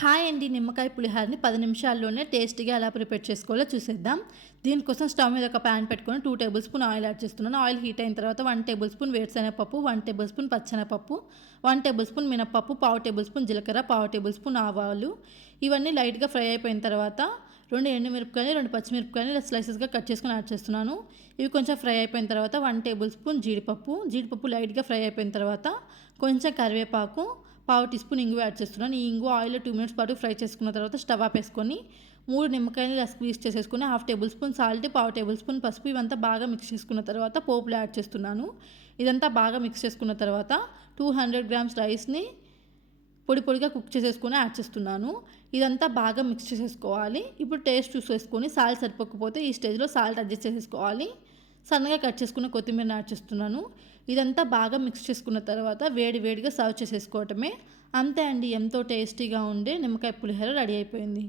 Hi అండి నిమ్మకాయ పులిహోరని పది నిమిషాల్లోనే టేస్టీగా ఎలా ప్రిపేర్ చేసుకోవాలో చూసేద్దాం. దీనికోసం స్టవ్ మీద ఒక ప్యాన్ పెట్టుకొని two table spoon oil add చేస్తున్నాను. ఆయిల్ హీట్ అయిన తర్వాత వన్ టేబుల్ స్పూన్ వేరుశనగపప్పు వన్ టేబుల్ స్పూన్ పచ్చనపప్పు వన్ టేబుల్ స్పూన్ మినపప్పు పావు టేబుల్ స్పూన్ జీలకర్ర పావు టేబుల్ స్పూన్ ఆవాలు. ఇవన్నీ లైట్గా ఫ్రై అయిపోయిన తర్వాత రెండు ఎండుమిరపకాయలు రెండు పచ్చిమిరపకాయలు ఇలా స్లైసెస్గా కట్ చేసుకుని యాడ్ చేస్తున్నాను. ఇవి కొంచెం ఫ్రై అయిపోయిన తర్వాత వన్ టేబుల్ స్పూన్ జీడిపప్పు జీడిపప్పు లైట్గా ఫ్రై అయిపోయిన తర్వాత కొంచెం కరివేపాకు పావు టీ స్పూన్ ఇంగు యాడ్ చేస్తున్నాను ఈ ఇంగు ఆయిల్ టూ మినిట్స్ పాటు ఫ్రై చేసుకున్న తర్వాత స్టవ్ ఆపేసుకొని మూడు నిమ్మకాయలు ఇలా స్క్వీజ్ చేసేసుకుని హాఫ్ టేబుల్ స్పూన్ సాల్ట్ పావు టేబుల్ స్పూన్ పసుపు ఇవంతా బాగా మిక్స్ చేసుకున్న తర్వాత పోపులు యాడ్ చేస్తున్నాను. ఇదంతా బాగా మిక్స్ చేసుకున్న తర్వాత టూ హండ్రెడ్ గ్రామ్స్ రైస్ని పొడి పొడిగా కుక్ చేసేసుకొని యాడ్ చేస్తున్నాను. ఇదంతా బాగా మిక్స్ చేసేసుకోవాలి. ఇప్పుడు టేస్ట్ చూసేసుకొని సాల్ట్ సరిపోకపోతే ఈ స్టేజ్లో సాల్ట్ అడ్జస్ట్ చేసేసుకోవాలి. సన్నగా కట్ చేసుకున్న కొత్తిమీర యాడ్ చేస్తున్నాను ఇదంతా బాగా మిక్స్ చేసుకున్న తర్వాత వేడి వేడిగా సర్వ్ చేసేసుకోవటమే. అంతే అండి ఎంతో టేస్టీగా ఉండే నిమ్మకాయ పులిహోర రెడీ అయిపోయింది.